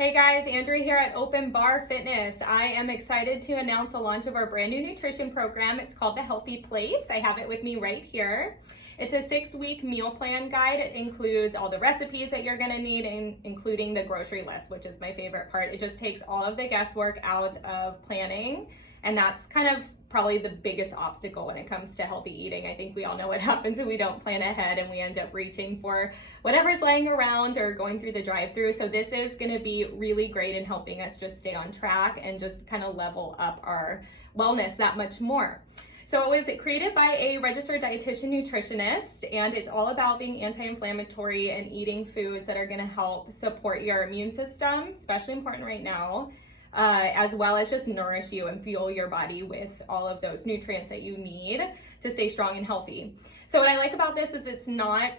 Hey guys, Andrea here at Open Bar Fitness. I am excited to announce the launch of our brand new nutrition program. It's called the Healthy Plate. I have it with me right here. It's a 6-week meal plan guide. It includes all the recipes that you're gonna need, including the grocery list, which is my favorite part. It just takes all of the guesswork out of planning, and that's kind of probably the biggest obstacle when it comes to healthy eating. I think we all know what happens when we don't plan ahead and we end up reaching for whatever's laying around or going through the drive-through. So this is going to be really great in helping us just stay on track and just kind of level up our wellness that much more. So it was created by a registered dietitian nutritionist, and it's all about being anti-inflammatory and eating foods that are going to help support your immune system, especially important right now, as well as just nourish you and fuel your body with all of those nutrients that you need to stay strong and healthy. So what I like about this is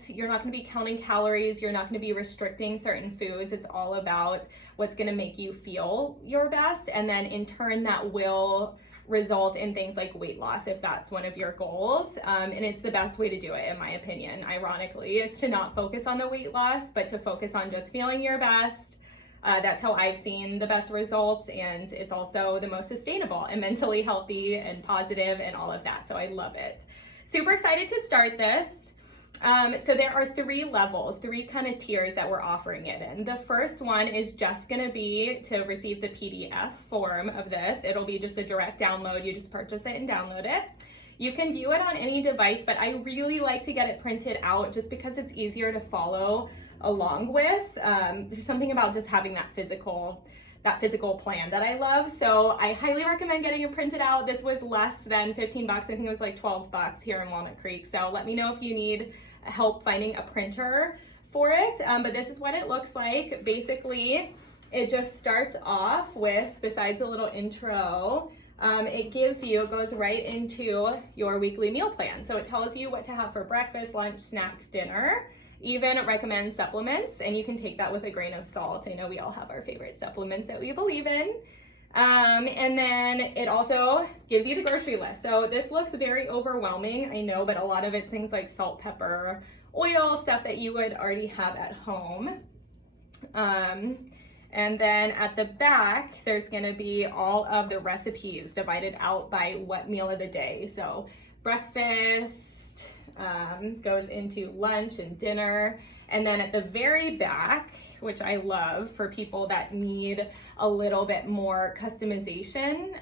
you're not going to be counting calories, you're not going to be restricting certain foods. It's all about what's going to make you feel your best, and then in turn that will result in things like weight loss if that's one of your goals. And it's the best way to do it, in my opinion, ironically, is to not focus on the weight loss, but to focus on just feeling your best. That's how I've seen the best results, and it's also the most sustainable and mentally healthy and positive and all of that. So I love it. Super excited to start this. So there are 3 levels, 3 kind of tiers that we're offering it in. The first one is just going to be to receive the PDF form of this. It'll be just a direct download. You just purchase it and download it. You can view it on any device, but I really like to get it printed out just because it's easier to follow along with. There's something about just having that physical plan that I love. So I highly recommend getting it printed out. This was less than 15 bucks. I think it was like 12 bucks here in Walnut Creek. So let me know if you need help finding a printer for it. But this is what it looks like. Basically, it just starts off with, besides a little intro, it goes right into your weekly meal plan. So it tells you what to have for breakfast, lunch, snack, dinner. Even recommends supplements, and you can take that with a grain of salt. I know we all have our favorite supplements that we believe in. And then it also gives you the grocery list. So this looks very overwhelming, I know, but a lot of it's things like salt, pepper, oil, stuff that you would already have at home. And then at the back, there's gonna be all of the recipes divided out by what meal of the day. So breakfast, goes into lunch and dinner. And then at the very back, which I love for people that need a little bit more customization,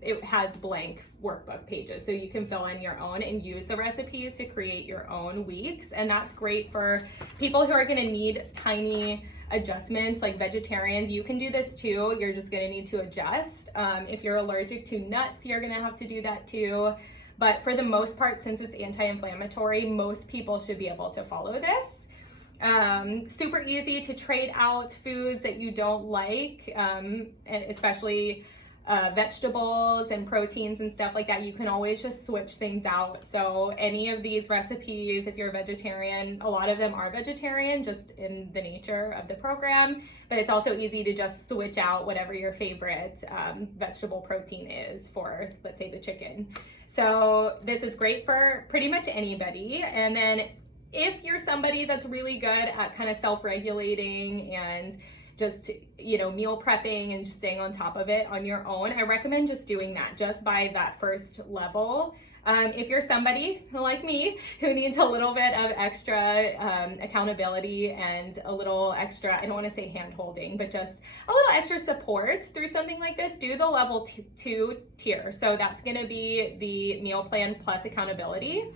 it has blank workbook pages. So you can fill in your own and use the recipes to create your own weeks. And that's great for people who are gonna need tiny adjustments, like vegetarians. You can do this too. You're just gonna need to adjust. If you're allergic to nuts, you're gonna have to do that too. But for the most part, since it's anti-inflammatory, most people should be able to follow this. Super easy to trade out foods that you don't like, especially vegetables and proteins and stuff like that. You can always just switch things out. So any of these recipes, if you're a vegetarian, a lot of them are vegetarian just in the nature of the program, but it's also easy to just switch out whatever your favorite vegetable protein is for, let's say, the chicken. So this is great for pretty much anybody. And then if you're somebody that's really good at kind of self-regulating and just, meal prepping and just staying on top of it on your own, I recommend just doing that just by that first level. If you're somebody like me who needs a little bit of extra accountability and a little extra, I don't want to say hand holding, but just a little extra support through something like this, do the level 2 tier. So that's going to be the meal plan plus accountability.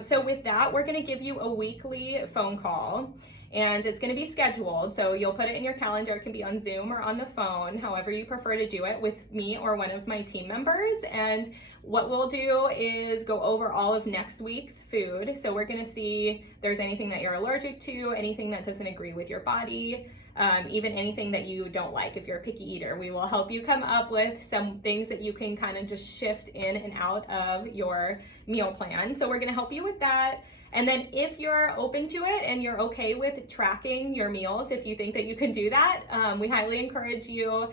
So with that, we're going to give you a weekly phone call, and it's going to be scheduled. So you'll put it in your calendar. It can be on Zoom or on the phone, however you prefer to do it, with me or one of my team members. And what we'll do is go over all of next week's food. So we're going to see if there's anything that you're allergic to, anything that doesn't agree with your body, even anything that you don't like. If you're a picky eater, we will help you come up with some things that you can kind of just shift in and out of your meal plan. So we're going to help you with that. And then if you're open to it and you're okay with tracking your meals, if you think that you can do that, we highly encourage you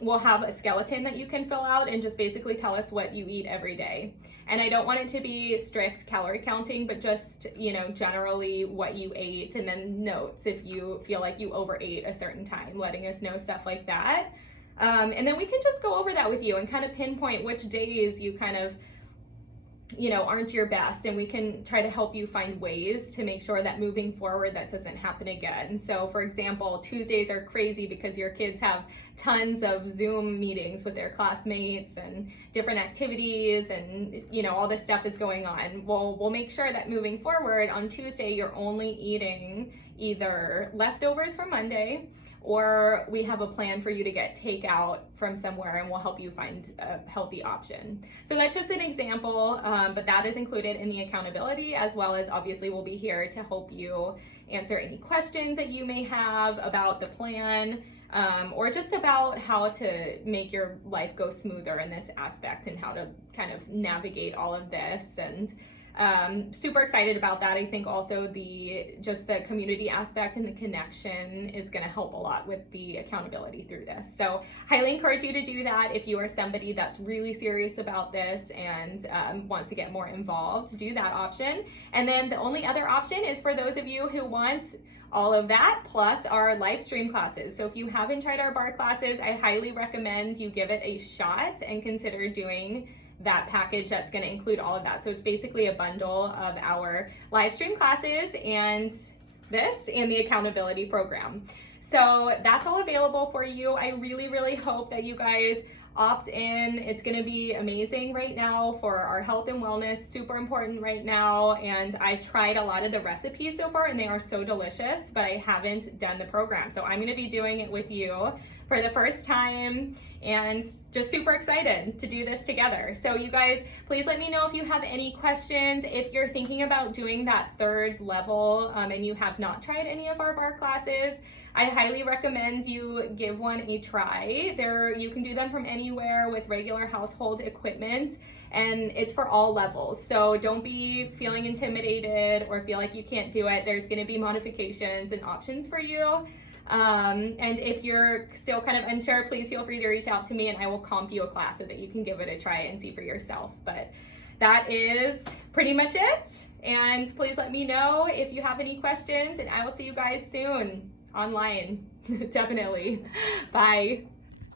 we'll have a skeleton that you can fill out and just basically tell us what you eat every day. And I don't want it to be strict calorie counting, but just, generally what you ate, and then notes if you feel like you overate a certain time, letting us know stuff like that. And then we can just go over that with you and kind of pinpoint which days you kind of aren't your best, and we can try to help you find ways to make sure that moving forward that doesn't happen again. So for example, Tuesdays are crazy because your kids have tons of Zoom meetings with their classmates and different activities, and all this stuff is going on. Well, we'll make sure that moving forward on Tuesday you're only eating either leftovers from Monday, or we have a plan for you to get takeout from somewhere, and we'll help you find a healthy option. So that's just an example, but that is included in the accountability, as well as obviously we'll be here to help you answer any questions that you may have about the plan, or just about how to make your life go smoother in this aspect and how to kind of navigate all of this. And super excited about that. I think also the community aspect and the connection is going to help a lot with the accountability through this. So highly encourage you to do that if you are somebody that's really serious about this and wants to get more involved. Do that option. And then the only other option is for those of you who want all of that plus our live stream classes. So if you haven't tried our bar classes, I highly recommend you give it a shot and consider doing that package that's going to include all of that. So it's basically a bundle of our live stream classes and this and the accountability program. So that's all available for you. I really, really hope that you guys opt in. It's going to be amazing right now for our health and wellness, super important right now. And I tried a lot of the recipes so far and they are so delicious, but I haven't done the program. So I'm going to be doing it with you for the first time and just super excited to do this together. So you guys, please let me know if you have any questions. If you're thinking about doing that third level and you have not tried any of our bar classes, I highly recommend you give one a try. You can do them from anywhere with regular household equipment, and it's for all levels. So don't be feeling intimidated or feel like you can't do it. There's gonna be modifications and options for you. And if you're still kind of unsure, please feel free to reach out to me and I will comp you a class so that you can give it a try and see for yourself. But that is pretty much it. And please let me know if you have any questions, and I will see you guys soon online. Definitely. Bye.